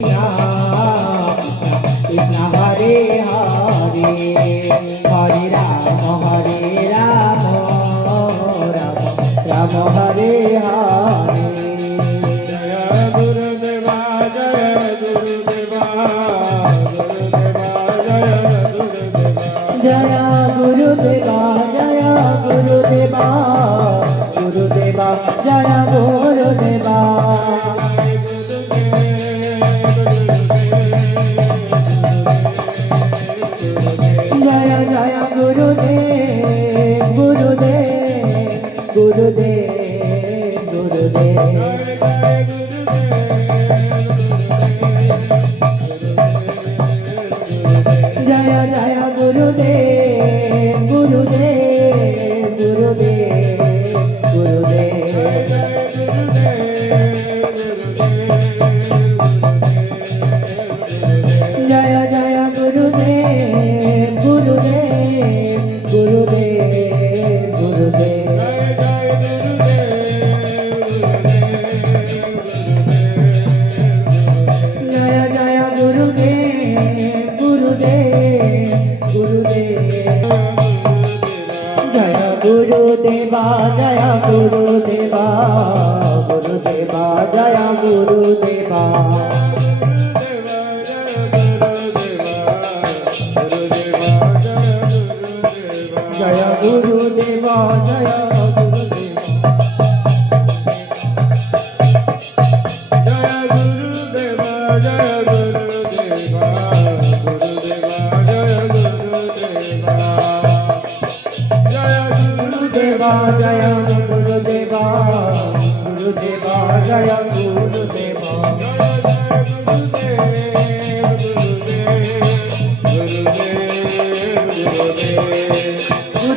Krishna Hare Hare Hare Rama Rama Hare Hare Jaya Gurudeva Jaya Gurudeva Jaya Gurudeva Jaya Gurudeva Gurudeva Jaya Gurudeva Jaya Jaya Gurudev Gurudev Gurudev Gurudev Jaya Jaya Gurudev Gurudev Gurudev Gurudev Jaya Jaya Gurudev Gurudev Gurudev Gurudev Jaya Jaya Gurudev Gurudev Gurudev Jaya Gurudeva Jaya Gurudeva Gurudeva Jaya Gurudeva Jaya Gurudeva Jaya Gurudeva Jaya Gurudeva Jaya Gurudeva Gurudeva Jaya Gurudeva Jaya Gurudeva Jaya Gurudeva Gurudeva Jaya Gurudeva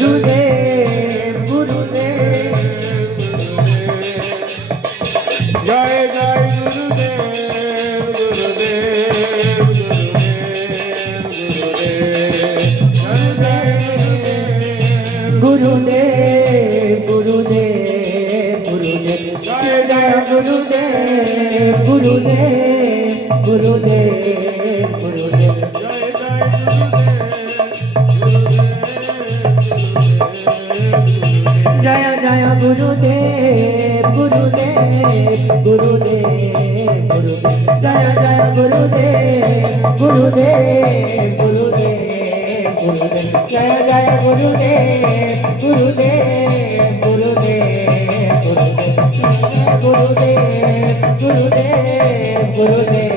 Gurudev Gurudev Jai Jai Gurudev Gurudev Gurudev Gurudev Gurudev Jaya Jaya Gurudev Gurudev Gurudev Gurudev Jaya Jaya Gurudev Gurudev Gurudev Gurudev Jaya Jaya Gurudev Gurudev Gurudev Gurudev Jaya Jaya Gurudev Gurudev Gurudev Gurudev Gurudev Gurudev Gurudev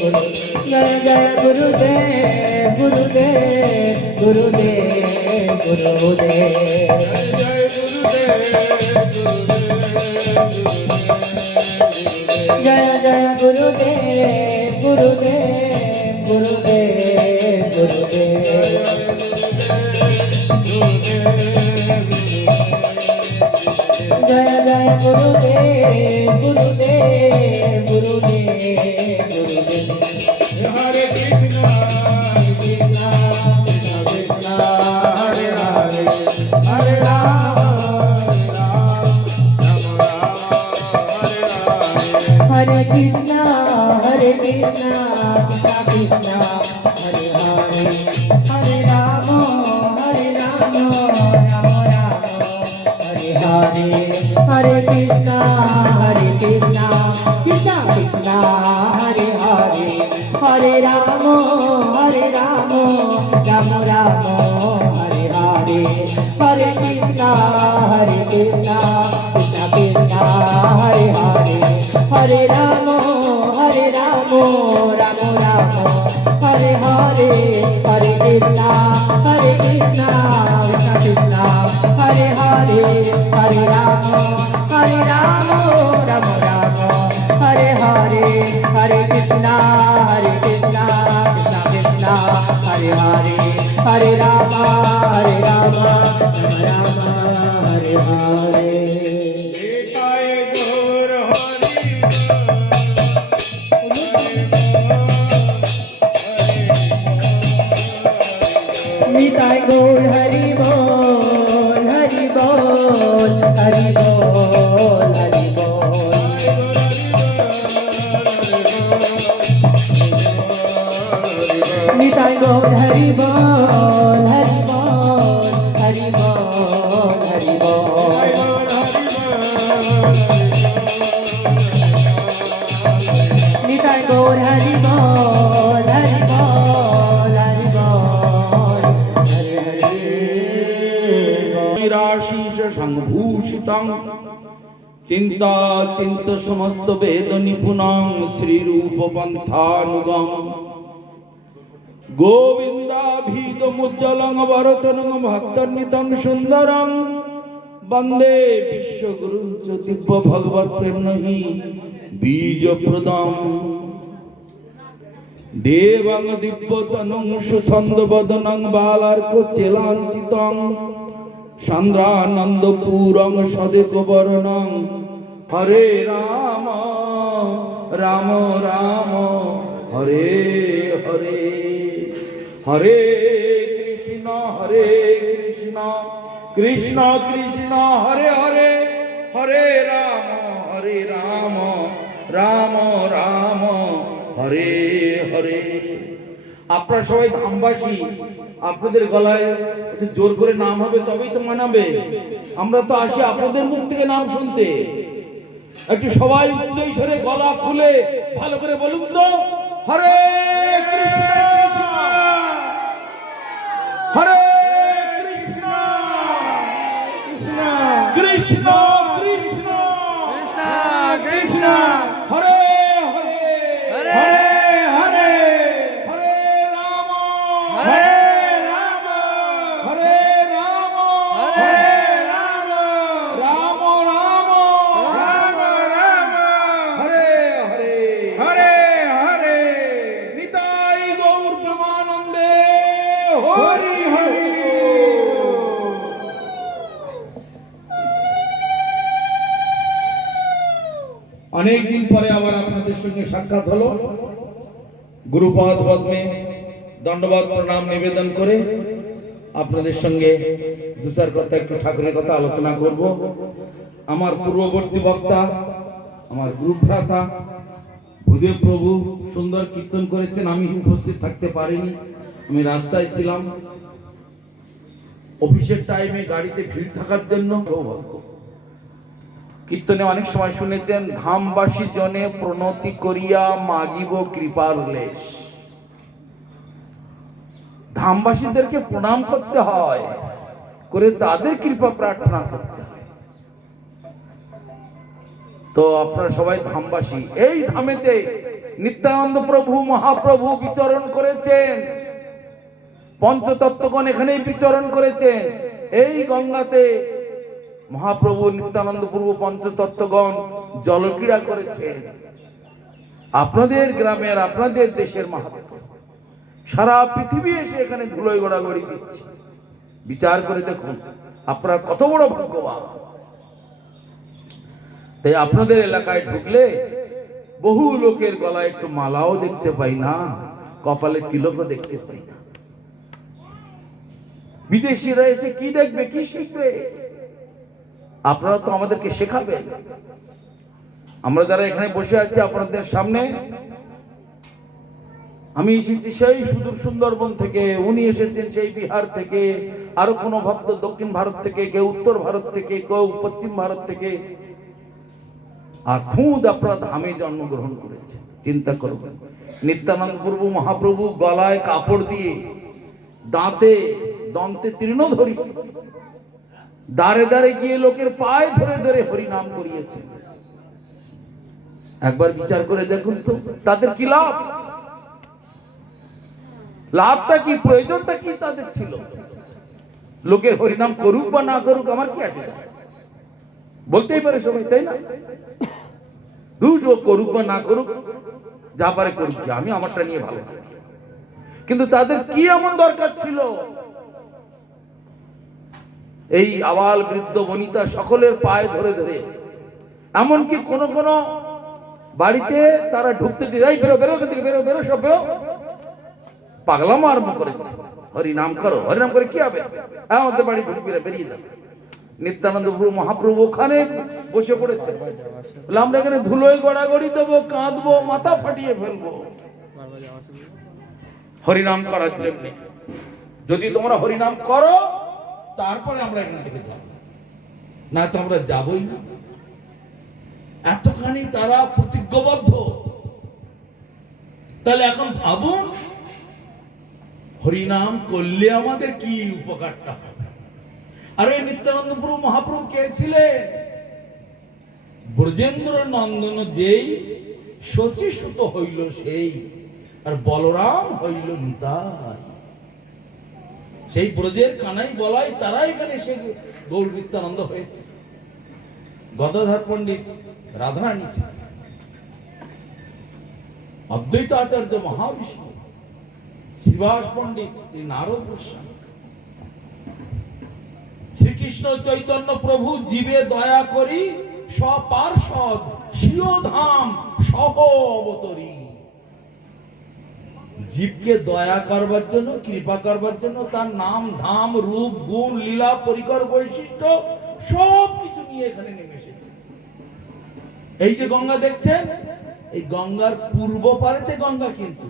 Gurudev Jaya Jaya Gurudev Gurudev Gurudev Gurudev Jaya Jaya Gurudev Gurudev Gurudev Gurudev Jaya Jaya Gurudev Gurudev Gurudev Gurudev Hare Krishna Krishna Krishna Krishna Hare Hare Hare Rama Hare Krishna Hare Krishna Krishna Krishna Hare Hare Hare Rama Hare Rama Rama Rama Hare Hare Hare Krishna Krishna Krishna Hare Hare Hare Rama Hare Rama Rama Rama Hare Hare Hare Krishna Krishna Krishna Hare Hare Hare Rama Hare Rama Rama Rama Hare Hare Hare Krishna Krishna Krishna Hare Hare Hare Rama Hare Rama Rama Rama Hare Hare Hare Krishna Krishna Krishna Hare Hare Hare Rama Rama Rama Hare Hare Nitai Gaur Hari Bol Hari Bol Hari Bol Hari Bol Nitai Gour Hari বল হরি বল হরি বল হরি বল নিতাই গৌর হরি বল হরি বল হরি বল হরি হরি রাশিষ সংভূষিতং চিন্তা চিন্ত সমস্ত বেদ নিপুণং শ্রীরূপ পন্থানুগম গোবিন্দাভীতমুজ্জ্বলং বরতনং ভক্তনিতং সুন্দরং বন্দে বিশ্বগুরুং চ দিব্য ভগবৎ প্রেমহি বীজপ্রদম দেবং দিব্যতনং সুছন্দবদনং বালার্ক চেলাঞ্চিতং সান্দ্রানন্দপুরং সদেকবর্ণং হরে রাম রাম রাম হরে হরে হরে কৃষ্ণ কৃষ্ণ কৃষ্ণ হরে হরে হরে রাম রাম রাম হরে হরে। আপনারা সবাই ধামবাসী, আপনাদের গলায় একটু জোর করে নাম হবে তবেই তো মানাবে। আমরা তো আসি আপনাদের মুখ থেকে নাম শুনতে। একটু সবাই উচ্চৈস্বরে গলা খুলে ভালো করে বলুন তো, হরে কৃষ্ণ হরে কৃষ্ণ কৃষ্ণ কৃষ্ণ কৃষ্ণ হরে হরে হরে হরে হরে রাম হরে রাম হরে রাম হরে রাম রাম রাম রাম রাম হরে হরে হরে হরে নিতাই গৌর প্রেমানন্দে হরি হরি। অনেকদিন পরে আবার আপনাদের সঙ্গে সাক্ষাৎ হলো। গুরুপাদ পদ্মে দণ্ডবাদ প্রণাম নিবেদন করে আপনাদের সঙ্গে দু চার কথা একটু ঠাকুরের কথা আলোচনা করব। আমার পূর্ববর্তী বক্তা আমার গুরু ভ্রাতা ভূদেব প্রভু সুন্দর কীর্তন করেছেন, আমি উপস্থিত থাকতে পারিনি, আমি রাস্তায় ছিলাম অফিসের টাইমে, গাড়িতে ভিড় থাকার জন্য। সৌভাগ্য কীর্তনে অনেক সময় শুনেছেন, ধামবাসী জনে প্রণতি করিয়া মাগিব কৃপার লেশ। ধামবাসীদেরকে প্রণাম করতে হয়, করে তাদের কৃপা প্রার্থনা করতে হয়। তো আপনারা সবাই ধামবাসী। এই ধামেতে নিত্যানন্দ প্রভু মহাপ্রভু বিচরণ করেছেন, পঞ্চতত্ত্বগণ এখানেই বিচরণ করেছেন। এই গঙ্গাতে মহাপ্রভু নিত্যানন্দ প্রভু পঞ্চতত্ত্বগণ জলক্রীড়া করেছেন। আপনাদের গ্রামের আপনাদের দেশের মাহাত্ম্য সারা পৃথিবী এসে এখানে ধুলোয় গড়াগড়ি দিচ্ছে। বিচার করে দেখুন আপনারা কত বড় ভাগ্যবান। তাই আপনাদের এলাকায় ঢুকলে বহু লোকের গলায় একটু মালাও দেখতে পাই না, কপালে তিলকও দেখতে পাই না। বিদেশিরা এসে কি দেখবে, কি শিখবে? আপনারা তো আমাদেরকে শেখাবেন। আমরা যারা এখানে বসে আছি আপনাদের সামনে, আমি এসেছি সেই সুদূর সুন্দরবন থেকে, উনি এসেছেন সেই বিহার থেকে, আরো কোনো ভক্ত দক্ষিণ ভারত থেকে, কেউ উত্তর ভারত থেকে, কেউ পশ্চিম ভারত থেকে, আর খুদ আপনারা ধামে জন্মগ্রহণ করেছে। চিন্তা করবেন, নিত্যানন্দ প্রভু মহাপ্রভু গলায় কাপড় দিয়ে, দাঁতে দন্তে তৃণধরি, দাঁড়ে দাঁড়ে গিয়ে লোকের পায়ে ধরে ধরে হরি নাম করিয়েছে। একবার বিচার করে দেখুন তো তাদের কি লাভ, লাভটা কি, প্রয়োজনটা কি তাদের ছিল? লোকের হরিনাম করুক বা না করুক আমার কি আছে, বলতেই পারে সবাই, তাই না? করুক বা না করুক, যা পারে করুক, আমি আমারটা নিয়ে ভালো। কিন্তু তাদের কি এমন দরকার ছিল? এই আবাল বৃদ্ধ বনিতা সকলের পায়ে ধরে ধরে, এমনকি কোন কোন বাড়িতে তারা ঢুকতে দিয়ে, বেরো বেরো থেকে, বেরো বেরো সব বেরো, পাগলামো আরম্ভ করেছে। হরিনাম করো, হরিনাম করে কি হবে? আমাদের বাড়ি ঢুকবি না, বেরিয়ে যাবে। নিত্যানন্দ প্রভু মহাপ্রভু ওখানে বসে পড়েছে, আমরা এখানে ধুলোয় গড়াগড়ি দেবো, কাঁদবো, মাথা ফাটিয়ে ফেলবো। হরিনাম করার জন্য। যদি তোমরা হরিনাম করো তারপরে আমরা এখান থেকে যাব, না তো আমরা যাবই না। এতখানি তারা প্রতিজ্ঞবদ্ধ। তাহলে এখন ভাবুন, হরিনাম করলে আমাদের কি উপকারটা হবে। আর এই নিত্যানন্দ প্রভু মহাপ্রভু কে ছিলেন? ব্রজেন্দ্র নন্দন যেই, শচীসুত হইল সেই, আর বলরাম হইল নিতাই। সেই ব্রজের কানাই বলাই তারা এখানে এসে গৌর নিত্যানন্দ হয়েছে। গদাধর পণ্ডিত রাধারানী ছিলেন, অদ্বৈত আচার্য মহাবিষ্ণু, শ্রীবাস পণ্ডিত নারদ গোস্বামী, শ্রীকৃষ্ণ চৈতন্য প্রভু জীবে দয়া করি স্বপার্ষদ স্বীয় ধাম সহ অবতরী। জীবকে দয়া করবার জন্য, কৃপা করবার জন্য তার নাম, ধাম, রূপ, গুণ, লীলা, পরিকর, বৈশিষ্ট্য সব কিছু নিয়ে এখানে নেমে এসেছে। এই যে গঙ্গা দেখছেন, এই গঙ্গার পূর্ব পারেতে গঙ্গা, কিন্তু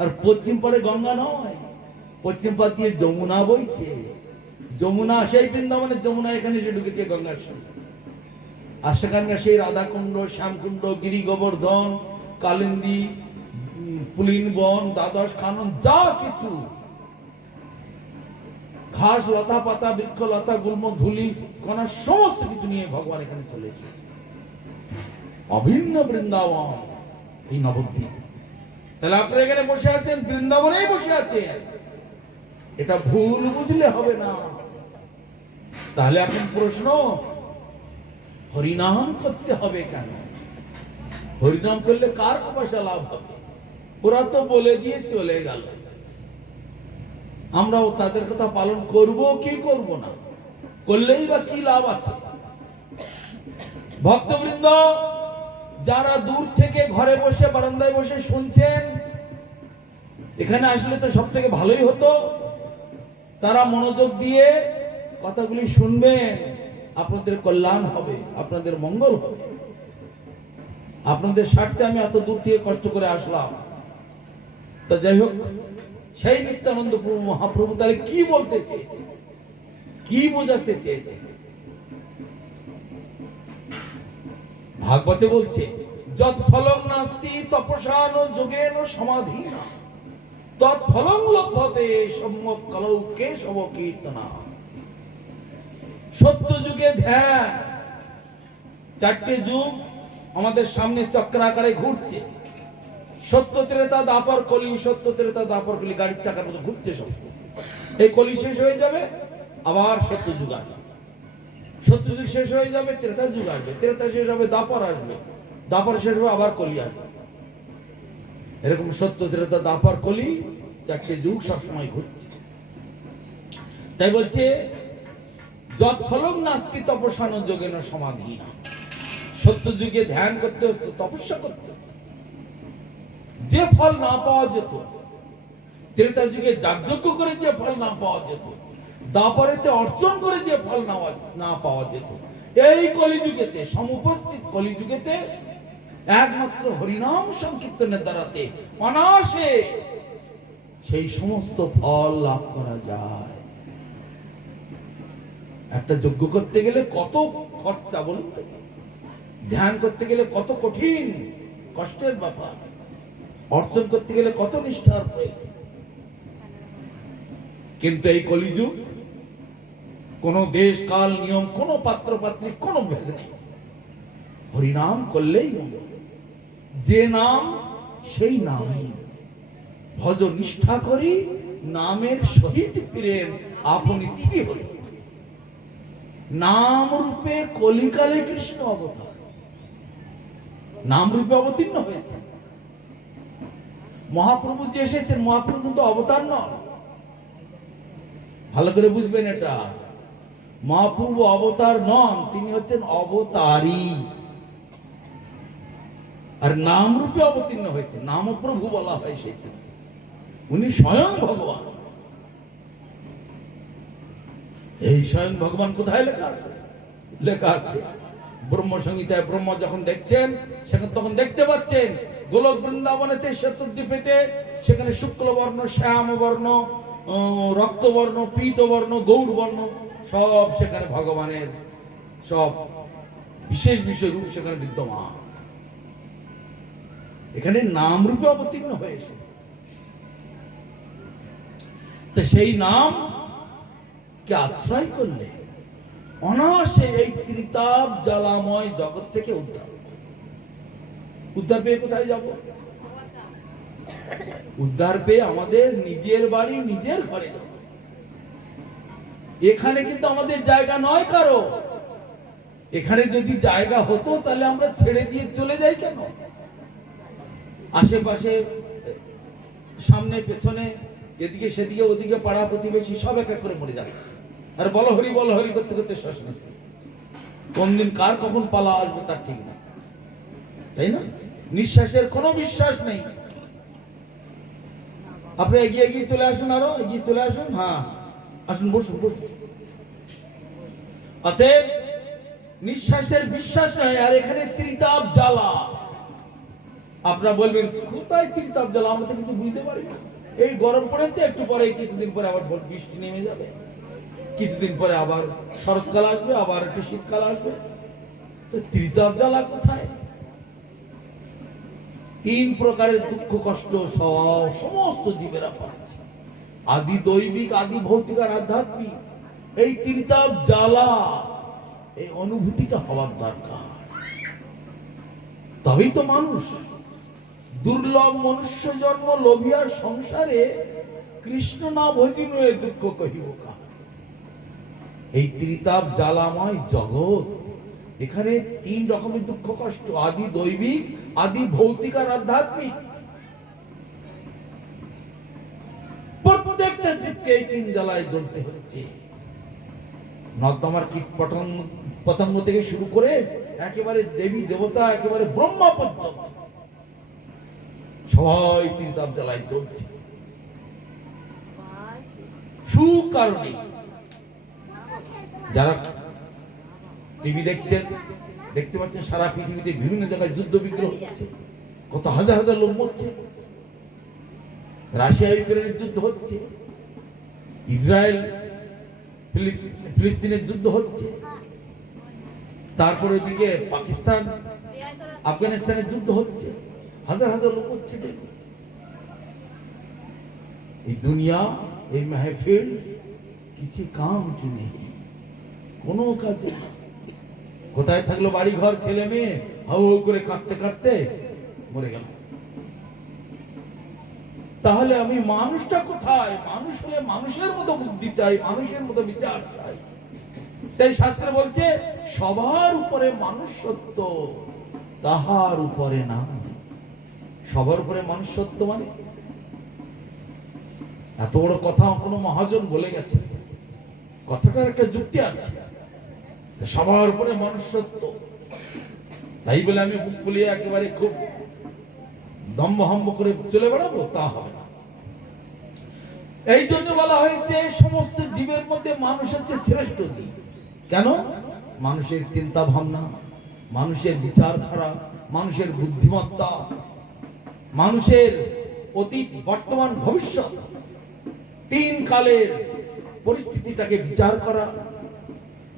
আর পশ্চিম পারে গঙ্গা নয়। পশ্চিম পার দিয়ে যমুনা বইছে। যমুনা সেই বৃন্দাবনের যমুনা এখানে এসে ঢুকেছে গঙ্গার সঙ্গে। আর সেখানকার সেই রাধাকুণ্ড, শ্যামকুণ্ড, গিরি গোবর্ধন, কালিন্দী, পুলিন বন, দ্বাদশ কানন, যা কিছু ঘাস, লতা পাতা, বৃক্ষ লতা, গুল্ম, ধুলি কণা সমস্ত কিছু নিয়ে ভগবান এখানে চলে এসেছে। অভিন্ন বৃন্দাবন এই নবদ্বীপ। তাহলে আপনারা এখানে বসে আছেন, বৃন্দাবনেই বসে আছেন, এটা ভুল বুঝলে হবে না। তাহলে এখন প্রশ্ন, হরিনাম করতে হবে কেন? হরিনাম করলে কার পয়সা লাভ হবে? ওরা তো বলে দিয়ে চলে গেল, আমরাও তাদের কথা পালন করব কি করব না, করলেই বা কি লাভ আছে? ভক্তবৃন্দ যারা দূর থেকে ঘরে বসে বারান্দায় বসে শুনছেন, এখানে আসলে তো সব থেকে ভালোই হতো, তারা মনোযোগ দিয়ে কথাগুলি শুনবেন, আপনাদের কল্যাণ হবে, আপনাদের মঙ্গল হবে। আপনাদের স্বার্থে আমি এত দূর থেকে কষ্ট করে আসলাম। তা যাই হোক, সেই নিত্যানন্দ প্রভু মহাপ্রভু তাহলে কি বলতে চেয়েছে, কি বোঝাতে চেয়েছে? ভাগবতে বলছে, যৎ ফলং নাস্তি তপসান যোগেন সমাধিনা তৎ ফলং লভ্যতে সম্যক কলৌ কেশব কীর্তনা। সত্য যুগে ধ্যান, চারটে যুগ আমাদের সামনে চক্রাকারে ঘুরছে। সত্য ত্রেতা দ্বাপর কলি, সত্য ত্রেতা দ্বাপর কলি, গাড়ির চাকার মতো ঘুরছে সব। এই কলি শেষ হয়ে যাবে, আবার সত্য যুগ আসবে। সত্য যুগ শেষ হয়ে যাবে, ত্রেতা যুগ আসবে। ত্রেতা শেষ হবে, দ্বাপর আসবে। দ্বাপর শেষ হবে, আবার কলি আসবে। এরকম সত্য ত্রেতা দ্বাপর কলি চারটে যুগ সবসময় ঘুরছে। তাই বলছে, যৎ ফলং নাস্তি তপসান যোগেন সমাধিনা। সত্য যুগে ধ্যান করতে হতো, তপস্যা করতে হতো, যে ফল না পাওয়া যেত। ত্রেতা যুগে যাগযজ্ঞ করে যে ফল না পাওয়া যেত, দ্বাপরেতে অর্জন করে যে ফল না পাওয়া যেত, এই কলিযুগেতে, সমুপস্থিত কলিযুগেতে একমাত্র হরিনাম সংকীর্তনের দ্বারাতে অনায়াসে সেই সমস্ত ফল লাভ করা যায়। একটা যজ্ঞ করতে গেলে কত খরচা বলুন তো, ধ্যান করতে গেলে কত কঠিন কষ্টের ব্যাপার, অর্জন করতে গেলে কত নিষ্ঠার প্রয়োজন। কিন্তু এই কলিযুগ কোন দেশ কাল নিয়ম, কোন পাত্র পাত্রী, কোন ভেদ নেই। হরিনাম করলেই মঙ্গল। যে নাম সেই নাম, ভজ নিষ্ঠা করি নামের সহিত ফিরেন আপনি শ্রী হরি। নাম রূপে কলিকালে কৃষ্ণ অবতার, নাম রূপে অবতীর্ণ হয়েছে। মহাপ্রভু যে এসেছেন, মহাপ্রভু কিন্তু অবতার নন, ভালো করে বুঝবেন এটা। মহাপ্রভু অবতার নন, তিনি হচ্ছেন অবতারী। আর নাম রূপে অবতীর্ণ হয়েছে, নাম প্রভু বলা হয় সেই, উনি স্বয়ং ভগবান। এই স্বয়ং ভগবান কোথায় লেখা আছে? লেখা আছে ব্রহ্ম সংহিতায়। ব্রহ্ম যখন দেখছেন, সেখানে তখন দেখতে পাচ্ছেন গোলক বৃন্দাবনেতে শ্বেতদ্বীপেতে সেখানে শুক্লবর্ণ, শ্যামবর্ণ, রক্তবর্ণ, পীতবর্ণ, গৌরবর্ণ সব সেখানে ভগবানের সব বিশেষ বিশেষ রূপ সেখানে বিদ্যমান। এখানে নাম রূপে অবতীর্ণ হয়েছে। তো সেই নাম কে আশ্রয় করলে অনায়াসে এই ত্রিতাপ জ্বালাময় জগৎ থেকে উদ্ধার পেয়ে কোথায় যাব? উদ্ধার পেয়ে আমাদের নিজের বাড়ি, নিজের ঘরে যাব। এখানে কিন্তু আমাদের জায়গা নয় কারো। এখানে যদি জায়গা হতো তাহলে আমরা ছেড়ে দিয়ে চলে যাই কেন? আশেপাশে, সামনে পেছনে, এদিকে সেদিকে, ওদিকে পাড়া প্রতিবেশী সব এক এক করে মরে যাচ্ছে। আর বল হরি করতে করতে শ্মশানে। কোন দিন কার কখন পালা আসবে তার ঠিক নেই, তাই না? নিঃশ্বাসের কোনো বিশ্বাস নেই। আপনি এগিয়ে এগিয়ে চলে আসুন, আরো এগিয়ে চলে আসুন। হ্যাঁ, আসুন, বসুন বসুন। অতএব নিঃশ্বাসের বিশ্বাস নয়। আর এখানে ত্রিতাপ জ্বালা। আপনারা বলবেন কোথায় ত্রিতাপ জ্বালা? আমরা তো কিছু বুঝতে পারি না। এই গরম পড়েছে, একটু পরে কিছুদিন পরে আবার বৃষ্টি নেমে যাবে, কিছুদিন পরে আবার শরৎকাল আসবে, আবার একটু শীতকাল আসবে। তো ত্রিতাপ জ্বালা কোথায়? তিন প্রকারের দুঃখ কষ্ট সমস্ত জীবেরা পাচ্ছে। আদি দৈবিক, আদি ভৌতিক আর আধ্যাত্মিক। এই ত্রিতাপ জ্বালা, এই অনুভূতিটা হওয়ার দরকার। তবেই তো মানুষ। দুর্লভ মনুষ্য জন্ম লোভিয়ার সংসারে কৃষ্ণ না ভজি নয়ে দুঃখ কহিব কার। এই ত্রিতাপ জ্বালাময় জগৎ, এখানে তিন রকমের দুঃখ কষ্ট, আদি দৈবিক, আদি ভৌতিক আর আধ্যাত্মিক। প্রত্যেকটা জীবকে এই তিন জ্বালায় জ্বলতে হচ্ছে। নর্দমার কীট পতঙ্গ থেকে শুরু করে একেবারে দেবী দেবতা, একেবারে ব্রহ্মা পর্যন্ত সবাই ত্রিতাপ জ্বালায় চলছে। সুকারণে যারা টিভি দেখছেন, দেখতে পাচ্ছেন সারা পৃথিবীতে বিভিন্ন জায়গায় যুদ্ধ বিগ্রহ হচ্ছে, কত হাজার হাজার লোক মরছে। রাশিয়া ইউক্রেনের যুদ্ধ হচ্ছে, ইসরায়েল ফিলিস্তিনের যুদ্ধ হচ্ছে, তারপরে ওইদিকে পাকিস্তান আফগানিস্তানের যুদ্ধ হচ্ছে, হাজার হাজার লোক হচ্ছে। এই দুনিয়া, এই महफिल किसी काम की नहीं, কোনো কাজে। কোথায় থাকলো বাড়ি ঘর, ছেলে মেয়ে, হাউ হাউ করে কাঁদতে কাঁদতে মরে গেল। তাহলে আমি মানুষটা কোথায়? মানুষ হলে মানুষের মতো বুদ্ধি চাই, মানুষের মতো বিচার চাই। তাই শাস্ত্রে বলছে সবার উপরে মানুষ সত্য, তাহার উপরে না। সবার উপরে মানুষ সত্য মানে এত বড় কথা কোনো মহাজন বলে গেছে, কথাটার একটা যুক্তি আছে। সবার উপরে মানুষ সত্য, তাই বলে আমি মুখ ফুলিয়ে একেবারে খুব দম্ভহম্ব করে চলে বেড়াবো, তা হবে না। এই জন্য বলা হয়েছে সমস্ত জীবের মধ্যে মানুষ হচ্ছে শ্রেষ্ঠ জীব। কেন? মানুষের চিন্তা ভাবনা, মানুষের বিচারধারা, মানুষের বুদ্ধিমত্তা, মানুষের অতীত, বর্তমান, ভবিষ্যৎ তিন কালের পরিস্থিতিটাকে বিচার করা,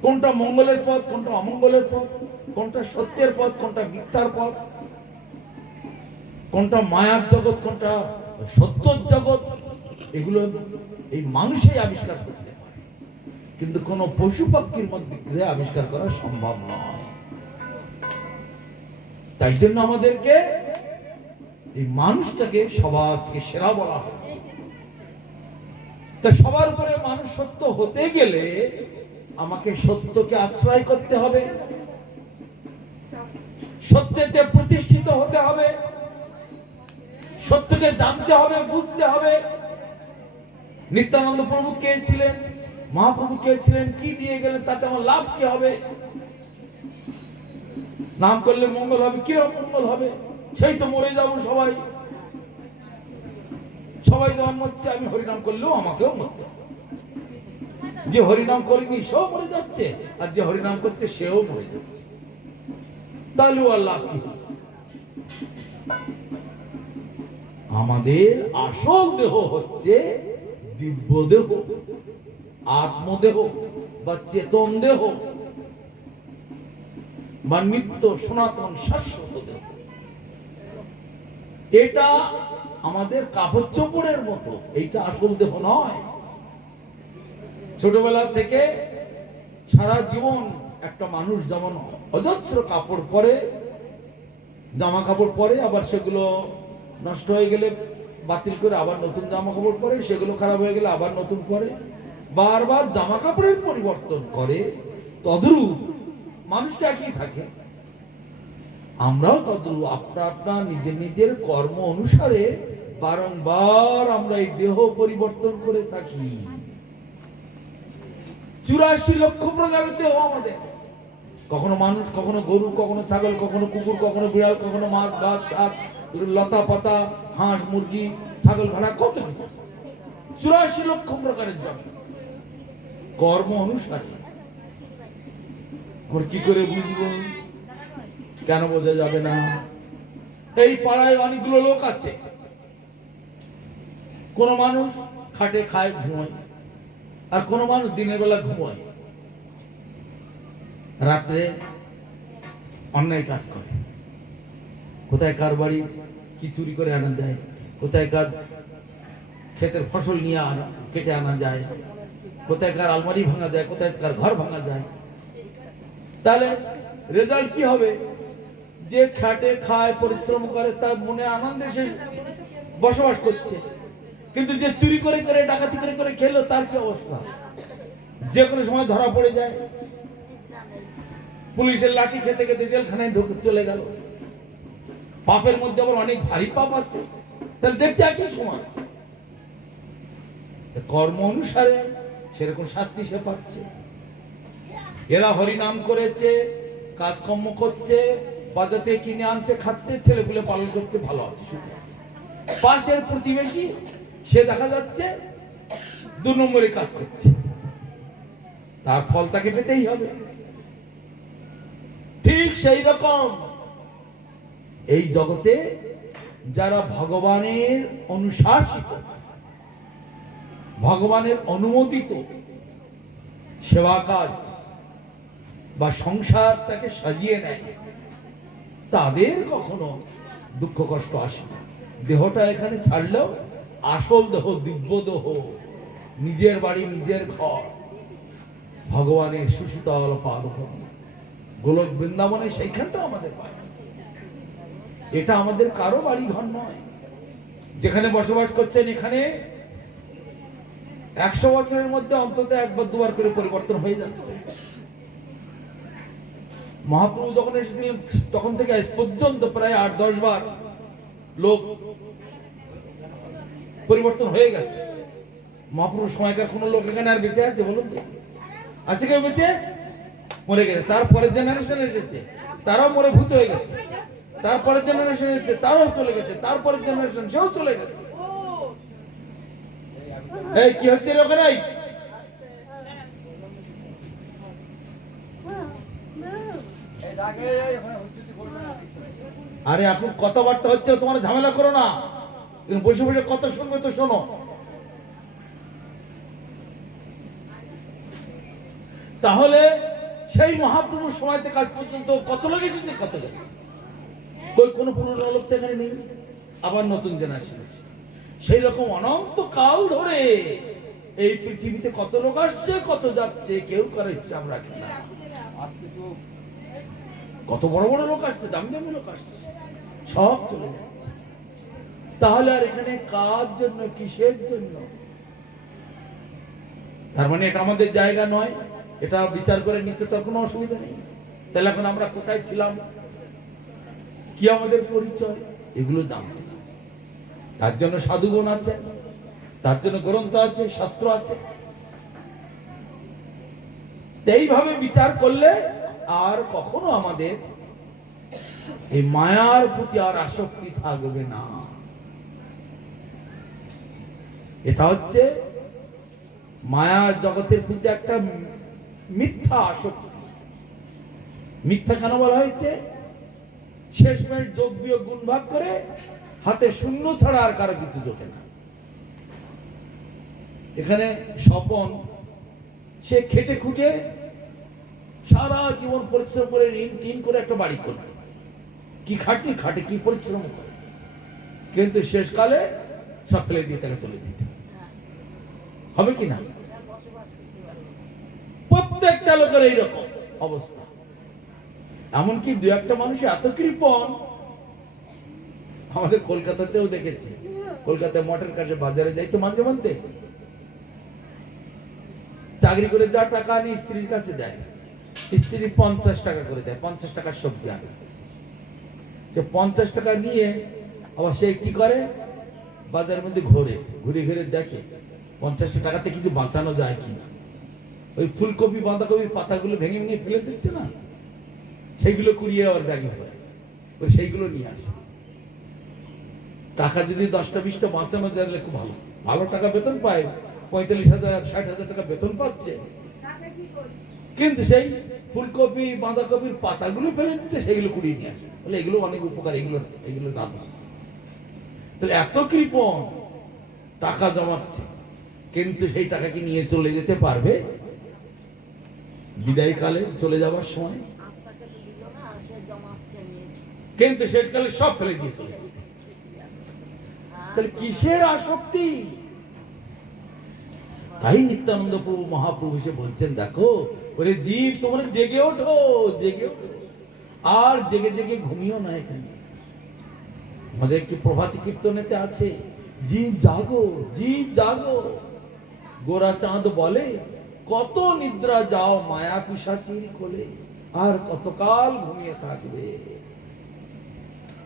কোনটা মঙ্গলের পথ, কোনটা অমঙ্গলের পথ, কোনটা সত্যের পথ, কোনটা মিথ্যার পথ, কোনটা মায়ার জগৎ, কোনটা সত্যর জগৎ, এগুলো এই মানুষই আবিষ্কার করতে পারে। কিন্তু কোন পশু পাখির মধ্যে দিয়ে আবিষ্কার করা সম্ভব নয়। তাই জন্য আমাদেরকে এই মানুষটাকে সবার থেকে সেরা বলা হয়েছে। তা সবার উপরে মানুষ সত্য হতে গেলে আমাকে সত্যকে আশ্রয় করতে হবে, সত্যতে প্রতিষ্ঠিত হতে হবে, সত্যকে জানতে হবে, বুঝতে হবে। নিত্যানন্দ প্রভু কে ছিলেন, মহাপ্রভু কে ছিলেন, কি দিয়ে গেলেন, তাতে আমার লাভ কি হবে? নাম করলে মঙ্গল হবে, কিরকম মঙ্গল হবে? সেই তো মরে যাবো সবাই। সবাই যখন মরছে, আমি হরিনাম করলেও আমাকেও মরতে হবে। যে হরিনাম করেনি সেও মরে যাচ্ছে, আর যে হরিনাম করছে সেও মরে যাচ্ছে। তাহলে আর লাভ কি? আমাদের আসল দেহ হচ্ছে দিব্য দেহ, আত্মদেহ বা চেতন দেহ বা নিত্য সনাতন শাশ্বত দেহ। এটা আমাদের কাপড় চোপড়ের মতো, এইটা আসল দেহ নয়। ছোটবেলা থেকে সারা জীবন একটা মানুষ যেমন অজস্র কাপড় পরে, জামা কাপড় পরে, আবার সেগুলো নষ্ট হয়ে গেলে বাতিল করে আবার নতুন জামা কাপড় পরে, সেগুলো খারাপ হয়ে গেলে আবার নতুন পরে, বারবার জামা কাপড়ের পরিবর্তন করে, তদ্রূপ মানুষটা একই থাকে। আমরাও তদ্রূপ আপনার নিজের নিজের কর্ম অনুসারে বারংবার আমরা এই দেহ পরিবর্তন করে থাকি। 84 লক্ষ প্রকারের দেহ আমাদের। কখনো মানুষ, কখনো গরু, কখনো ছাগল, কখনো কুকুর, কখনো বিড়াল, কখনো মাছ, গাছ, শাক, লতা পাতা, হাঁস, মুরগি, ছাগল, ভেড়া, কত কিছু। 84 লক্ষ প্রকারের জন্ম কর্ম অনুসারে। কি করে বুঝবো? কেন বোঝা যাবে না? এই পাড়ায় অনেকগুলো লোক আছে। কোন মানুষ খাটে খায়, ঘুমায়, আর কোন মানুষ দিনের বেলা ঘুমায়, রাত্রে অন্যায় কাজ করে। কোথায় কার বাড়ি কি চুরি করে আনা যায়, কোথায় কার ক্ষেতের ফসল নিয়ে কেটে আনা যায়, কোথায় কার আলমারি ভাঙা যায়, কোথায় কার ঘর ভাঙা যায়। তাহলে রেজাল্ট কি হবে? যে খাটে খায়, পরিশ্রম করে, তার মনে আনন্দে সে বসবাস করছে। কিন্তু যে চুরি করে করে, ডাকাতি করে করে খেলো, তার কি অবস্থা? যে কোনো সময় ধরা পড়ে যায়, পুলিশের লাঠি খেতে খেতে জেলখানায় ঢুকে চলে গেল। পাপের মধ্যে আবার অনেক ভারী পাপ আছে। তাহলে দেখতে একই সময় কর্ম অনুসারে সেরকম শাস্তি সে পাচ্ছে। এরা হরিনাম করেছে, কাজকর্ম করছে, বাজাতে কিনে আনছে, খাচ্ছে, ছেলেপুলে পালন করছে, ভালো আছে, সুখে আছে। পাশের প্রতিবেশী সে দেখা যাচ্ছে 2 নম্বরে কাজ করছে, তার ফল তাকে পেতেই হবে। ঠিক সেই রকম এই জগতে যারা ভগবানের অনুশাসিত, ভগবানের অনুমোদিত সেবা কাজ বা সংসারটাকে সাজিয়ে নেয়, তাদের কখনো দুঃখ কষ্ট আসে না। দেহটা এখানে ছাড়লেও আসল দেহ, দিব্য দেহ, নিজের বাড়ি, নিজের ঘর, ভগবানের সুশীতল পাদপদ্ম, গোলক বৃন্দাবনে, সেইখানটা আমাদের বাড়ি। এটা আমাদের কারো বাড়ি ঘর নয়। যেখানে বসবাস করছেন, এখানে 100 বছরের মধ্যে অন্তত 1 বার 2 বার করে পরিবর্তন হয়ে যাচ্ছে। মহাপ্রভু যখন এসেছিলেন তখন থেকে আজ পর্যন্ত প্রায় 8-10 বার লোক পরিবর্তন হয়ে গেছে। মহাপ্রভুর সময়কার কোন লোক এখানে আর বেঁচে আছে বলুন তো? আছে কেউ বেঁচে? মরে গেছে। তারপরে জেনারেশন এসেছে, তারাও মরে ভূত হয়ে গেছে। তারপরে জেনারেশন এসেছে, তারাও চলে গেছে। তারপরে জেনারেশন, সেও চলে গেছে। এই কি হচ্ছে রে ওখানে? আরে এখন কথাবার্তা হচ্ছে, তোমার ঝামেলা করো না। বসে বসে কত শুনবে তো শোনো। তাহলে সেই মহাপ্রভুর সময় থেকে আজ পর্যন্ত কত লোক এসেছে, কত গেছে? ওই কোন পুরনো লোক তো এখানে নেই, আবার নতুন জেনারেশন। সেই রকম অনন্ত কাল ধরে এই পৃথিবীতে কত লোক আসছে, কত যাচ্ছে, কেউ কারো হিসাব রাখে না। কত বড় বড় লোক আসছে, দামি দামি লোক আসছে, সব চলে যাচ্ছে। তাহলে আর এখানে কার জন্য, কিসের জন্য? তার মানে এটা আমাদের জায়গা নয়, এটা বিচার করে নিতে তো কোনো অসুবিধা নেই। তাহলে এখন আমরা কোথায় ছিলাম, কি আমাদের পরিচয়, এগুলো জানতে। তার জন্য সাধুগণ আছে, তার জন্য গ্রন্থ আছে, শাস্ত্র আছে। এইভাবে বিচার করলে আর কখনো আমাদের এই মায়ার প্রতি আর আসক্তি থাকবে না। এটা হচ্ছে মায়া জগতের প্রতি একটা মিথ্যা আসক্তি। মিথ্যা কেন বলা হয়েছে? শেষমেশ যোগ বিয়োগ গুণ ভাগ করে হাতে শূন্য ছাড়া আর কারো কিছু জোটে না। এখানে স্বপন সে খেটে খুঁটে সারা জীবন পরিশ্রম করে ঋণ টিন করে একটা বাড়ি করবে, কি খাটে খাটে কি পরিশ্রম করে, কিন্তু শেষকালে সব ফেলে দিয়ে তাকে চলে দিতে হবে কি না? প্রত্যেকটা লোকের এইরকম অবস্থা। এমনকি দু একটা মানুষ এত কৃপণ, আমাদের কলকাতাতেও দেখেছি। কলকাতায় মঠের কাছে বাজারে যাইতো মাঝে মধ্যে, চাকরি করে যা টাকা আনি স্ত্রীর কাছে দেয়, স্ত্রী 50 টাকা করে দেয়, 50 টাকার সবজি আনে। সে 50 টাকা নিয়ে আবার সে কি করে, বাজারের মধ্যে ঘুরে ঘুরে দেখে 50 টাকাতে কিছু বাঁচানো যায় কিনা। ওই ফুলকপি বাঁধাকপির পাতাগুলো ভেঙে ভেঙে ফেলে দিচ্ছে না, সেইগুলো কুড়িয়ে আবার ব্যাগে ভরে ওই সেইগুলো নিয়ে আসে। টাকা যদি 10টা 20টা বাঁচানো যায় খুব ভালো, ভালো টাকা বেতন পায়, 45,000 60,000 টাকা বেতন পাচ্ছে, কিন্তু সেই ফুলকপি বাঁধাকপির পাতাগুলো ফেলে দিচ্ছে, সেইগুলো কুড়িয়ে নিয়ে আসে, বলে এগুলো অনেক উপকার, এগুলো রান্না হচ্ছে। তাহলে এত কৃপণ, টাকা জমাচ্ছে, কিন্তু সেই টাকা কি নিয়ে চলে যেতে পারবে বিদায়কালে, চলে যাবার সময়? কিন্তু শেষকালে সব ফেলে দিয়ে চলে যাবে। তাহলে কিসের আসক্তি? তাই নিত্যানন্দ প্রভু মহাপ্রভু এসে বলছেন, দেখো ওরে জীব, তোমরা জেগে ওঠো, জেগে ওঠো, আর জেগে জেগে ঘুমিও না। এখানে আমাদের একটি প্রভাতী কীর্তনেতে আছে, জীব জাগো, জীব জাগো। গোরা চাঁদ বলে, কত নিদ্রা যাও মায়া পিশাচির কোলে, আর কতকাল ঘুমিয়ে থাকবে।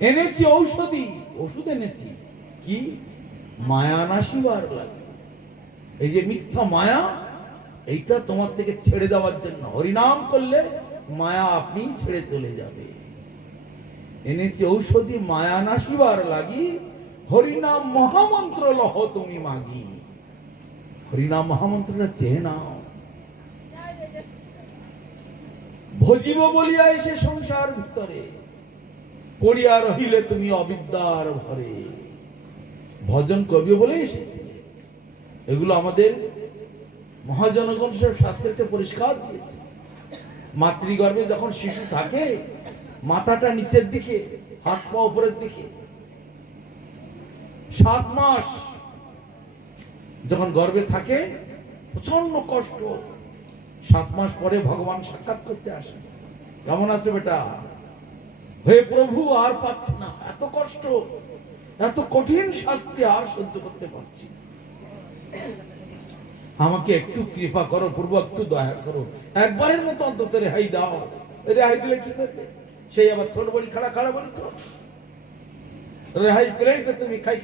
এনেছি ঔষধি, ওষুধ এনেছি, কি? মায়া নাশিবার লাগে। এই যে মিথ্যা মায়া, এইটা তোমার থেকে ছেড়ে দেওয়ার জন্য হরিনাম করলে মায়া আপনি ছেড়ে চলে যাবে। এনেছি ঔষধি মায়া নাশিবার লাগি, হরিনাম মহামন্ত্র লহ তুমি মাগি। হরিনাম মহামন্ত্রটা চেয়ে নাও। ভজিব বলিয়া এসে সংসার ভিতরে, পড়িয়া রহিলে তুমি অবিদ্যার ভরে। ভজন কবি বলে এসেছে, এগুলো আমাদের মহাজনগণ সব শাস্ত্রেতে পরিষ্কার দিয়েছে। মাতৃগর্ভে যখন শিশু থাকে, মাথাটা নিচের দিকে, হাত পা উপরের দিকে, 7 মাস যখন গর্ভে থাকে প্রচন্ড কষ্ট। 7 মাস পরে ভগবান সাক্ষাৎ করতে আসে, কেমন আছে বেটা? হে প্রভু, আর পাচ্ছি না, এত কষ্ট, এত কঠিন শাস্তি আর সহ্য করতে পারছি না, আমাকে একটু কৃপা করো প্রভু, একটু দয়া করো, একবারের মতো অন্তত রেহাই দাও। রেহাই দিলে কি করবে? সেই আবার ছোট বড়ি খাড়া বড়ি তো রেহাই পেলেই তো তুমি খাই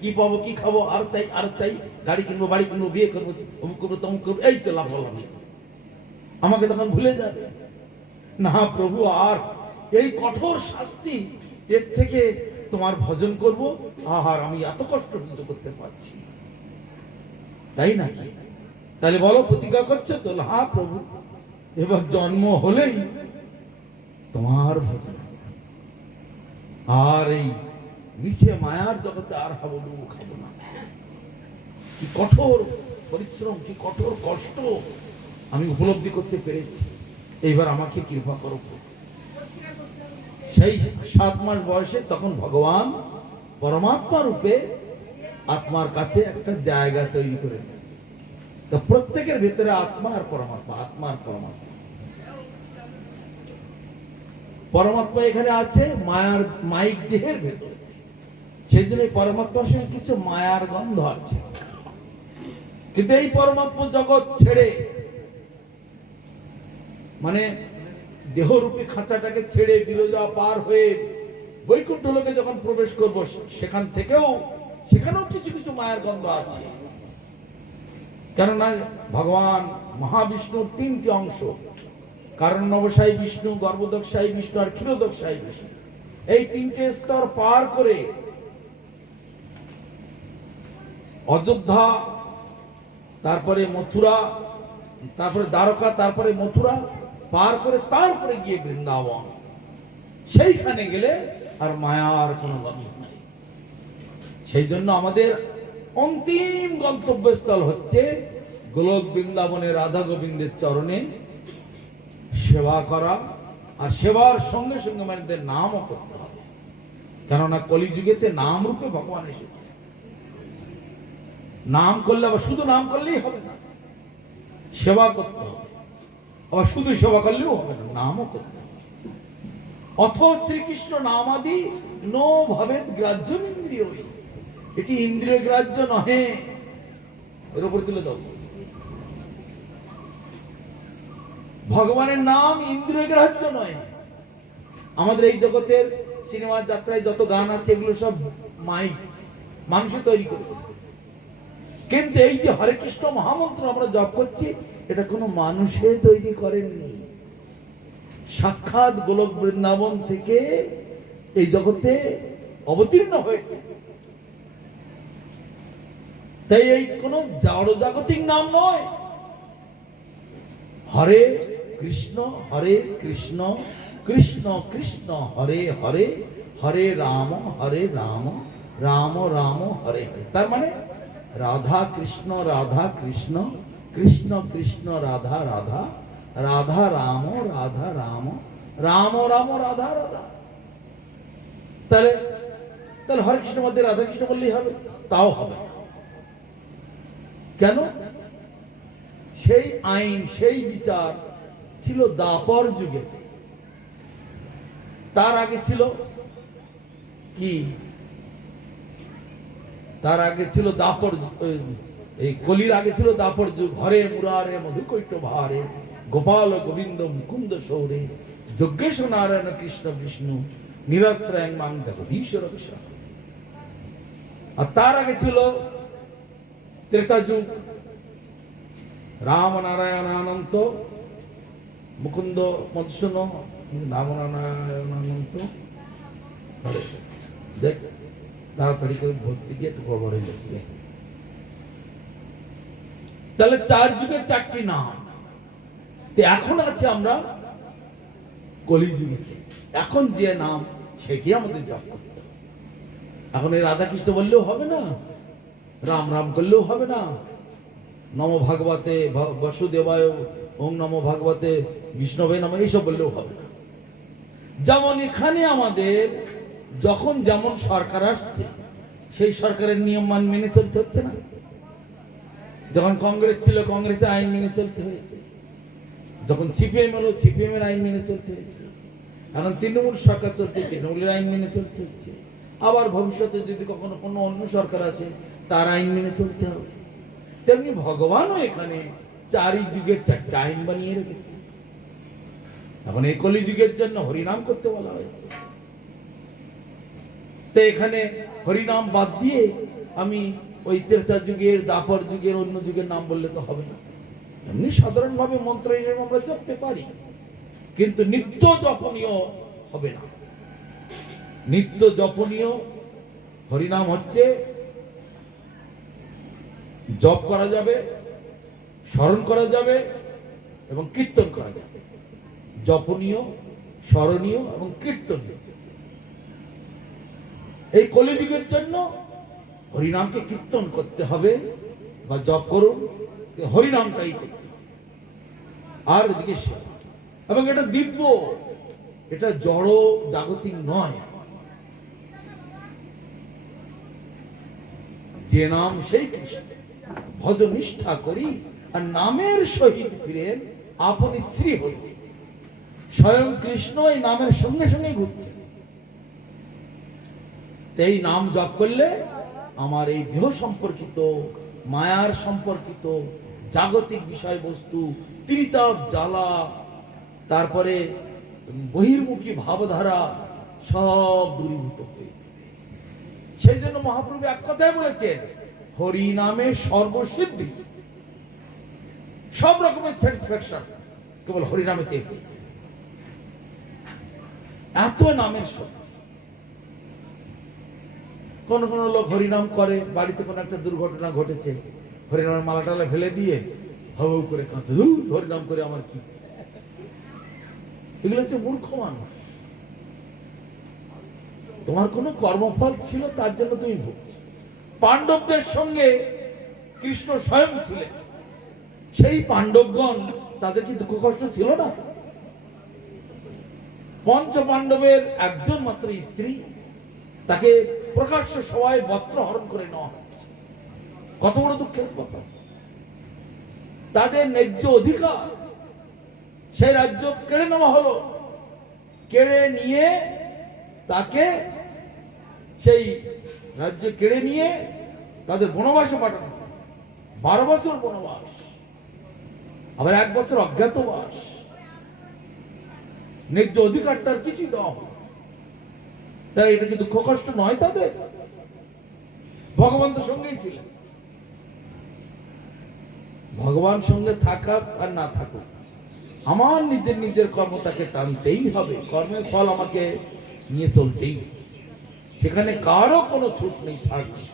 কি পাবো, কি খাবো, আর চাই, গাড়ি কিনবো, বাড়ি কিনবো, বিয়ে করবো, অমুক করবো, তমুক করবো, এই তো লাভ হলাম। আমাকে তখন ভুলে যাবে না প্রভু, আর এই কঠোর শাস্তি, এর থেকে তোমার ভজন করব, আহার আমি এত কষ্ট সহ্য করতে পারছি, তাই নাকি? তাহলে বলো, প্রতিজ্ঞা করছে তো? হ্যাঁ প্রভু, এবার জন্ম হলেই তোমার ভজন, আর এই নিচে মায়ার জগতে আর খাবো না। কি কঠোর পরিশ্রম, কি কঠোর কষ্ট আমি উপলব্ধি করতে পেরেছি। এইবার আমাকে কৃপা করো। সেই 7 মাস বয়সে তখন ভগবান পরমাত্মা রূপে আত্মার কাছে একটা জায়গা তৈরি করে দেন। তো প্রত্যেকের ভিতরে আত্মা আর পরমাত্মা, আত্মা আর পরমাত্মা। পরমাত্মা এখানে আছে মায়ার মাইক দেহের ভেতরে, সেই জন্য পরমাত্মার সঙ্গে কিছু মায়ার গন্ধ আছে। কিন্তু এই পরমাত্মা জগৎ ছেড়ে, মানে দেহরূপী খাঁচাটাকে ছেড়ে বিরজা পার হয়ে বৈকুণ্ঠ লোকে যখন প্রবেশ করব, সেখানেও কিছু কিছু মায়ের গন্ধ আছে। কেননা ভগবান মহাবিষ্ণুর 3টি অংশ, কারণ্যবসায়ী বিষ্ণু, গর্ভদক্ষায়ী বিষ্ণু আর ক্ষীরোদক্ষায়ী বিষ্ণু। এই 3টে স্তর পার করে অযোধ্যা, তারপরে মথুরা, তারপরে দ্বারকা, তারপরে মথুরা পার করে তারপরে গিয়ে বৃন্দাবন। সেইখানে গেলে আর মায়ার কোনো গন্ধ নাই। সেই জন্য আমাদের অন্তিম গন্তব্যস্থল হচ্ছে গোলক বৃন্দাবনের রাধা গোবিন্দের চরণে সেবা করা, আর সেবার সঙ্গে সঙ্গে আমাদের নামও করতে হবে, কেননা কলিযুগেতে নাম রূপে ভগবান এসেছে। নাম করলে আবার শুধু নাম করলেই হবে না, সেবা করতে হবে, আবার শুধু সেবা করলেও হবে না, নামও করতে হবে। অথ শ্রীকৃষ্ণ নামাদি নো ভাবে গ্রাহ্য ইন্দ্রিয়, এটি ইন্দ্রিয় গ্রাহ্য নহে। এর উপর তুলে দাও, ভগবানের নাম ইন্দ্রিয় গ্রাহ্য নয়। আমাদের এই জগতের সিনেমা যাত্রায় যত গান আছে এগুলো সব মাইক মানুষে তৈরি করেছে, কিন্তু এই যে হরে কৃষ্ণ মহামন্ত্র আমরা জপ করছি এটা কোনো মানুষে তৈরি করেননি, সাক্ষাৎ গোলক বৃন্দাবন থেকে এই জগতে অবতীর্ণ হয়েছে। তাই এই কোনো জড় জাগতিক নাম নয়। হরে কৃষ্ণ কৃষ্ণ কৃষ্ণ হরে হরে, হরে রাম রাম রাম হরে হরে। তার মানে রাধা কৃষ্ণ কৃষ্ণ কৃষ্ণ রাধা রাধা, রাধা রাম রাম রাম রাধা রাধা। তাহলে তাহলে হরে কৃষ্ণ মধ্যে রাধা কৃষ্ণ বললেই হবে? তাও হবে না। কেন? সেই আইন সেই বিচার ছিল দাপর যুগেতে, তার আগে ছিল কি? তার আগে ছিল দাপর, এই কলির আগে ছিল দাপর যুগ। হরে মুরারে মধুকৈট ভারে, গোপাল গোবিন্দ মুকুন্দ সৌরে, যজ্ঞেশ নারায়ণ কৃষ্ণ বিষ্ণু, নিরাশ্রয় মাং জগদীশ্বর কৃষ্ণ। আর তার আগে ছিল ত্রেতা যুগ, রাম নারায়ণ অনন্ত মুকুন্দ মধুসূদন, রাম নারায়ণ অনন্ত। দেখ তাড়াতাড়ি করে ভর্তি দিয়ে একটু খবর হয়ে গেছে। তাহলে চার যুগের চারটি নাম। এখন আছে আমরা কলিযুগে, এখন যে নাম সেটি আমাদের জপ করতে হবে। এখন এই রাধা কৃষ্ণ বললেও হবে না, রাম রাম করলেও হবে না, নম ভাগবতে বসুদেবায় ওং নম ভাগবতে বিষ্ণবে নম এইসব বললেও হবে না। যেমন এখানে আমাদের যখন যেমন সরকার আসছে সেই সরকারের নিয়ম মেনে চলতে হচ্ছে না। যখন কংগ্রেস ছিল কংগ্রেসের আইন মেনে চলতে হয়েছে, যখন সিপিএম হলো সিপিএম এর আইন মেনে চলতে হয়েছে, এখন তৃণমূল সরকার চলছে তৃণমূলের আইন মেনে চলতে হচ্ছে, আবার ভবিষ্যতে যদি কখনো কোনো অন্য সরকার আসে তার আইন মেনে চলতে হবে। তেমনি ভগবানও এখানে চারি যুগের চারটা আইন বানিয়ে রেখেছে। এখন এই কলি যুগের জন্য হরিনাম করতে বলা হয়েছে। তো এখানে হরিনাম বাদ দিয়ে আমি ওই ত্রেতা যুগের দাপর যুগের অন্য যুগের নাম বললে তো হবে না। এমনি সাধারণভাবে মন্ত্র হিসেবে আমরা জপতে পারি, কিন্তু নিত্য জপনীয় হবে না। নিত্য জপনীয় হরিনাম হচ্ছে জপ করা যাবে, স্মরণ করা যাবে এবং কীর্তন করা যাবে। জপনীয়, স্মরণীয় এবং কীর্তনীয়। এই কলিযুগের জন্য হরিনামকে কীর্তন করতে হবে বা জপ করুন, হরিনামটাই করতে হবে। আর এদিকে এবং এটা দিব্য, এটা জড় জাগতিক নয়। যে নাম সেই কৃষ্ণ, ভজ নিষ্ঠা করি আর নামের সহিত ফিরেন আপনি শ্রী হরি। স্বয়ং কৃষ্ণ এই নামের সঙ্গে সঙ্গে ঘুরছে। এই নাম জপ করলে আমার এই দেহ সম্পর্কিত, মায়ার সম্পর্কিত জাগতিক বিষয়বস্তু, ত্রিতাপ জ্বালা, তারপরে বহির্মুখী ভাবধারা সব দূরীভূত হয়ে। সেই জন্য মহাপ্রভু এক কথায় বলেছেন, হরি নামে সর্বসিদ্ধি, সব রকমের স্যাটিসফ্যাকশন কেবল হরি নামেতে। এত নামের শক্তি। কোন কোন লোক হরিনাম করে, বাড়িতে কোন একটা দুর্ঘটনা ঘটেছে, হরিনামের মালা টালা ফেলে দিয়ে হউ করে কাঁদছে, হরিনাম করে আমার কি। এগুলো হচ্ছে মূর্খ মানুষ। তোমার কোনো কর্মফল ছিল তার জন্য তুমি ভুগছো। পাণ্ডবদের সঙ্গে কৃষ্ণ স্বয়ং ছিলেন। সেই পাণ্ডবগণ, তাদের কি দুঃখ কষ্ট ছিল না? পঞ্চ পাণ্ডবের একজন মাত্র স্ত্রী, তাকে প্রকাশ্য সবাই বস্ত্র হরণ করে নেওয়া হচ্ছে। কত বড় দুঃখের ব্যাপার! তাদের ন্যায্য অধিকার, সেই রাজ্য কেড়ে নেওয়া হলো। কেড়ে নিয়ে তাকে সেই রাজ্যে কেড়ে নিয়ে তাদের বনবাসে পাঠানো, 12 বছর বনবাস, আবার 1 বছর অজ্ঞাতবাস। ন্যায্য অধিকারটার কিছুই দেওয়া হলো। তারা এটা কি দুঃখ কষ্ট নয় তাদের? ভগবান তো সঙ্গেই ছিলেন। ভগবান সঙ্গে থাকুক আর না থাকুক, আমার নিজের কর্ম তাকে টানতেই হবে। কর্মের ফল আমাকে নিয়ে চলতেই হবে। সেখানে কারো কোনো ছুট নেই, ছাড় নেই।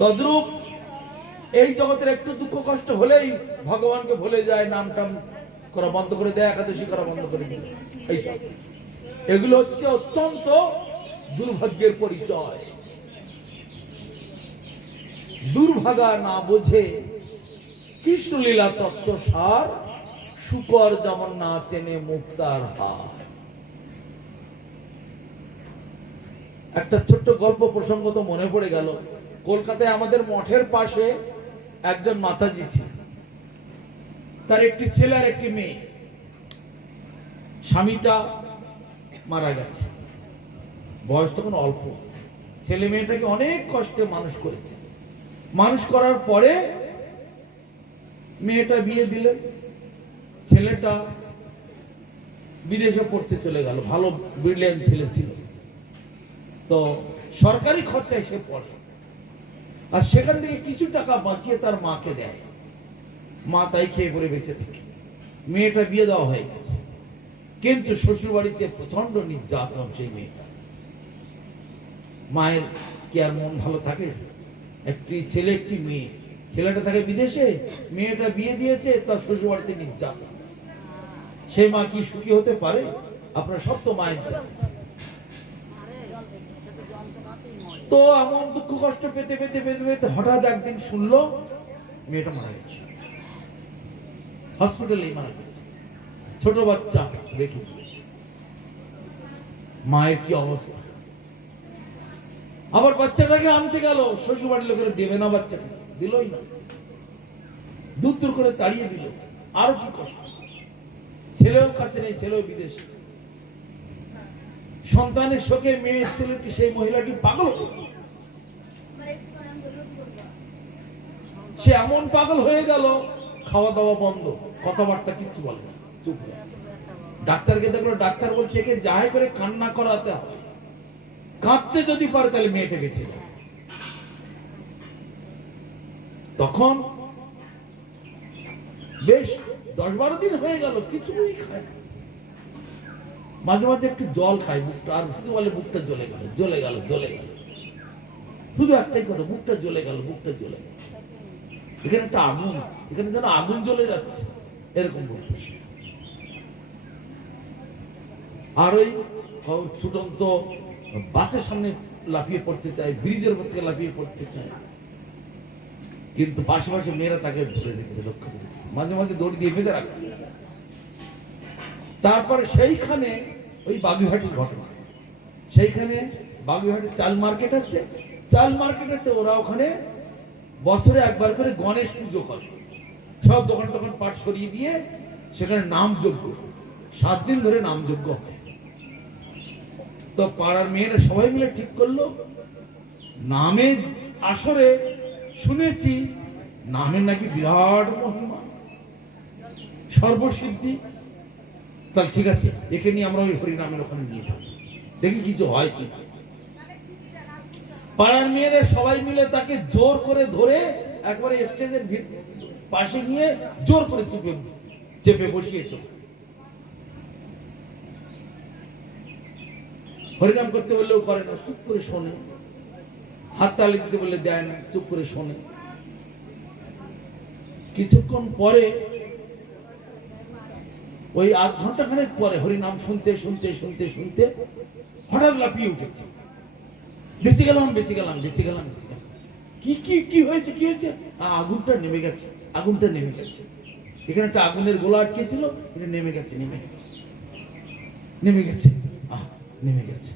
তদ্রূপ এই জগতের একটু দুঃখ কষ্ট হলেই ভগবানকে ভুলে যায়, নাম টাম করা বন্ধ করে দেয়, একাদশী করা বন্ধ করে দেয়। এইসব এগুলো হচ্ছে অত্যন্ত দুর্ভাগ্যের পরিচয়। দুর্ভাগা না বোঝে কৃষ্ণলীলা তত্ত্ব সার, শুকর যেমন না চেনে মুক্তার হার। একটা ছোট্ট গল্প প্রসঙ্গ তো মনে পড়ে গেল। কলকাতায় আমাদের মঠের পাশে একজন মাতাজি ছিল। তার একটি ছেলে আর একটি মেয়ে। স্বামীটা মারা গেছে, বয়স তখন অল্প। ছেলে মেয়েটাকে অনেক কষ্টে মানুষ করেছে। মানুষ করার পরে মেয়েটা বিয়ে দিলেন। ছেলেটা বিদেশে পড়তে চলে গেল, ভালো ব্রিলিয়ান্ট ছেলে ছিল। তো সরকারি খরচায় সে পড়ে, আর সেখান থেকে কিছু টাকা বাঁচিয়ে তার মাকে দেয়। মা তাই খেয়ে পরে বেঁচে থাকে। মেয়েটা বিয়ে দেওয়া হয়ে গেছে, কিন্তু শ্বশুর বাড়িতে প্রচন্ড নির্যাতন সেই মেয়েটা। মায়ের কি আর মন ভালো থাকে? একটি ছেলে একটি মেয়ে, ছেলেটা থাকে বিদেশে, মেয়েটা বিয়ে দিয়েছে, তার শ্বশুর বাড়িতে নির্যাতন। সে মা কি সুখী হতে পারে? আপনার সব তো মায়ের জান। তো এমন দুঃখ কষ্ট পেতে পেতে পেতে পেতে হঠাৎ একদিন শুনলো মেয়েটা মারা গেছে, হসপিটালেই মারা গেছে, ছোট বাচ্চা রেখে। মায়ের কি অবস্থা! আবার বাচ্চাটাকে আনতে গেল, শ্বশুর বাড়ির লোকেরা দেবে না, বাচ্চাটা দিলই না, দূর দূর করে তাড়িয়ে দিল। আরো কি কষ্ট! ছেলেও কাছে নেই, ছেলেও বিদেশে। সন্তানের শোকে মেয়ের ছেলেটি, সেই মহিলাটি পাগল হয়ে গেল। সে এমন পাগল হয়ে গেল, খাওয়া দাওয়া বন্ধ, কথাবার্তা কিচ্ছু বলে না, চুপ হয়ে গেল। ডাক্তারকে দেখলো, ডাক্তার বলছে একে যাই করে কান্না করাতে হবে, কাঁদতে যদি পারে তাহলে মেয়েটা বেঁচে যাবে। তখন বেশ 10-12 দিন হয়ে গেল, কিছুই খায় না। মাঝে মাঝে একটু জল খায়, বুকটা, আর শুধু বলে বুকটা জ্বলে গেল, জ্বলে গেল, জ্বলে গেল। শুধু একটাই কথা, বুকটা জ্বলে গেল, বুকটা জ্বলে গেল। এখানে একটা আগুন, এখানে যেন আগুন জ্বলে যাচ্ছে, এরকম বলতেছে। আর ওই ছুটন্ত বাসের সামনে লাফিয়ে পড়তে চায়, ব্রিজের উপর থেকে লাফিয়ে পড়তে চায়, কিন্তু পাশে পাশে মেয়েরা তাকে ধরে রেখেছে, রক্ষা করে, মাঝে মাঝে দড়ি দিয়ে বেঁধে রাখে। তারপরে সেইখানে ওই বাগুইহাটির ঘটনা, সেইখানে বাগুইহাটির চাল মার্কেট আছে, চাল মার্কেটেতে ওরা ওখানে বছরে একবার করে গণেশ পুজো করে। সব দোকান টোকান পাট সরিয়ে দিয়ে সেখানে নামযজ্ঞ, 7 দিন ধরে নামযজ্ঞ হয়। তো পাড়ার মেয়েরা সবাই মিলে ঠিক করলো, নামে আসরে শুনেছি নামের নাকি বিরাট মহিমা, সর্বসিদ্ধি। তাহলে ঠিক আছে, একে নিয়ে আমরা ওই হরিনামের ওখানে নিয়ে যাবো, দেখি কিছু হয় কি। পাড়ার মেয়েরা সবাই মিলে তাকে জোর করে ধরে একবারে স্টেজের পাশে নিয়ে জোর করে চেপে বসিয়েছ। হরিনাম করতে বললেও করে না, চুপ করে শোনে। হাত তালি দিতে বললে দেয় না, চুপ করে শোনে। কিছুক্ষণ পরে, ওই 1 ঘন্টা খানেক পরে হরিনাম শুনতে শুনতে শুনতে শুনতে হঠাৎ লাফিয়ে উঠেছে, বেঁচে গেলাম বেঁচে গেলাম বেঁচে গেলাম বেঁচে গেলাম। কি কি কি হয়েছে কি হয়েছে? আগুনটা নেমে গেছে, আগুনটা নেমে গেছে। এখানে একটা আগুনের গোলা আটকে ছিল, এটা নেমে গেছে নেমে গেছে নেমে গেছে। নেমে গেছে,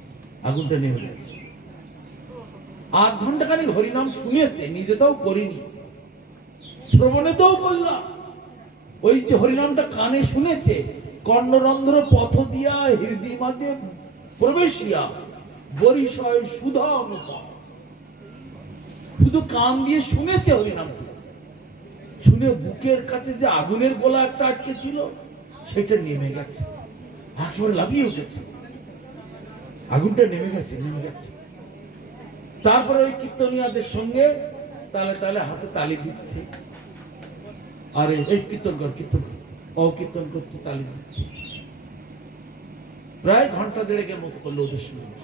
আগুনটা নেমে গেছে। 8 ঘন্টা খানিক হরিনাম শুনেছে, নিজে তাও করিনি, শ্রবণে তাও করলাম। ওই যে হরিনামটা কানে শুনেছে, কর্ণরন্ধ্র পথ দিয়া হৃদয় মাঝে প্রবেশিয়া বরিশয় সুধা অনুপম। শুধু কান দিয়ে শুনেছে হরিনামটা, শুনে বুকের কাছে যে আগুনের গোলা একটা আটকে ছিল সেটা নেমে গেছে, একেবারে লাফিয়ে উঠেছে, আগুনটা নেমে গেছে নেমে গেছে। তারপরে ওই কীর্তনিয়াদের সঙ্গে তালে তালে হাতে তালি দিচ্ছে, আরে এই কীর্তন কর কীর্তন কর, ও কীর্তন করছে তালি দিচ্ছে। প্রায় ঘন্টা দেড়েকের মতো করলো ওদের সঙ্গে।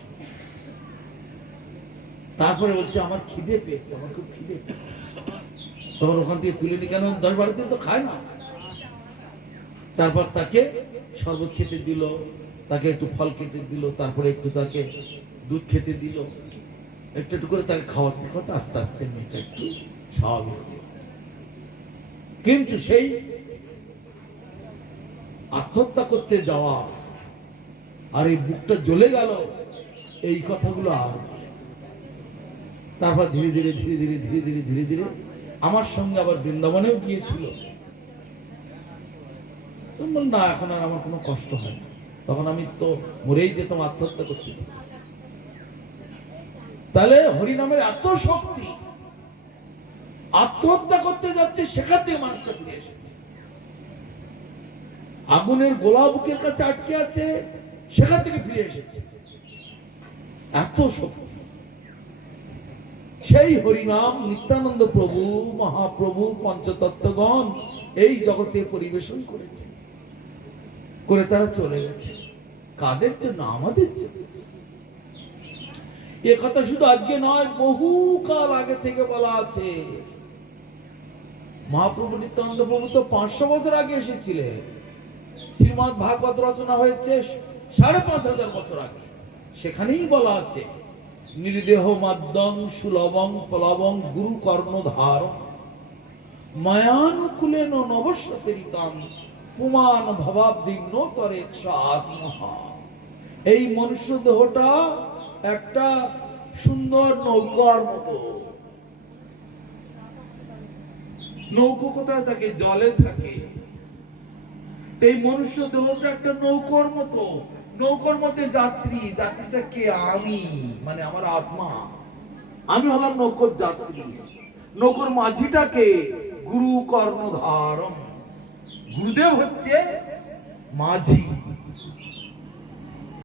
তারপরে বলছে আমার খিদে পেয়েছে, আমার খুব খিদে পেয়েছে। তখন ওখান থেকে তুলে নি, কেন 10-12 দিন তো খায় না। তারপর তাকে শরবত খেতে দিল, তাকে একটু ফল খেতে দিল, তারপরে একটু তাকে দুধ খেতে দিল, একটু একটু করে তাকে খাওয়াতে খাওয়াতে আস্তে আস্তে মেয়েটা একটু স্বাভাবিক হলো। কিন্তু সেই আত্মহত্যা করতে যাওয়া আর এই বুকটা জ্বলে গেল, এই কথাগুলো আর তারপর ধীরে ধীরে ধীরে ধীরে ধীরে ধীরে ধীরে ধীরে আমার সঙ্গে আবার বৃন্দাবনেও গিয়েছিল। না, এখন আর আমার কোনো কষ্ট হয় না, তখন আমি তো মরেই যেতাম আত্মহত্যা করতে। তাহলে হরিনামের এত শক্তি, আত্মহত্যা করতে যাচ্ছে সেখান থেকে মানুষটা ফিরে এসেছে। আগুনের গোলা বুকের কাছে আটকে আছে, সেখান থেকে ফিরে এসেছে, এত শক্তি। সেই হরিনাম নিত্যানন্দ প্রভু মহাপ্রভু পঞ্চতত্ত্বগণ এই জগতে পরিবেশন করেছে, করে তারা চলে গেছে। কাদের জন্য? আমাদের জন্য। এ কথা শুধু আজকে নয়, বহু কাল আগে থেকে বলা আছে। মহাপ্রভু নিত্যানন্দ প্রভু তো 500 বছর আগে এসেছিলেন। শ্রীমদ্ ভাগবত রচনা হয়েছে 5500 বছর আগে। সেখানেই বলা আছে, নির্দেহ মাদ্যং সুলভং ফলবং গুরু কর্ণধার মায়ানুকূলেন নবস্যতেরিতাম পুমান ভবাব্দিগ্ন তরে আত্মহা। এই মনুষ্য দেহটা একটা সুন্দর নৌকার মতো। নৌকো কোথায় থাকে? জলে থাকে। এই মনুষ্য দেহটা একটা নৌকার মতো। নৌকার মধ্যে যাত্রী, যাত্রীটা কে? আমি, মানে আমার আত্মা। আমি হলাম নৌকার যাত্রী। নৌকার মাঝিটাকে? গুরু কর্ণধারম। গুরুদেব হচ্ছে মাঝি।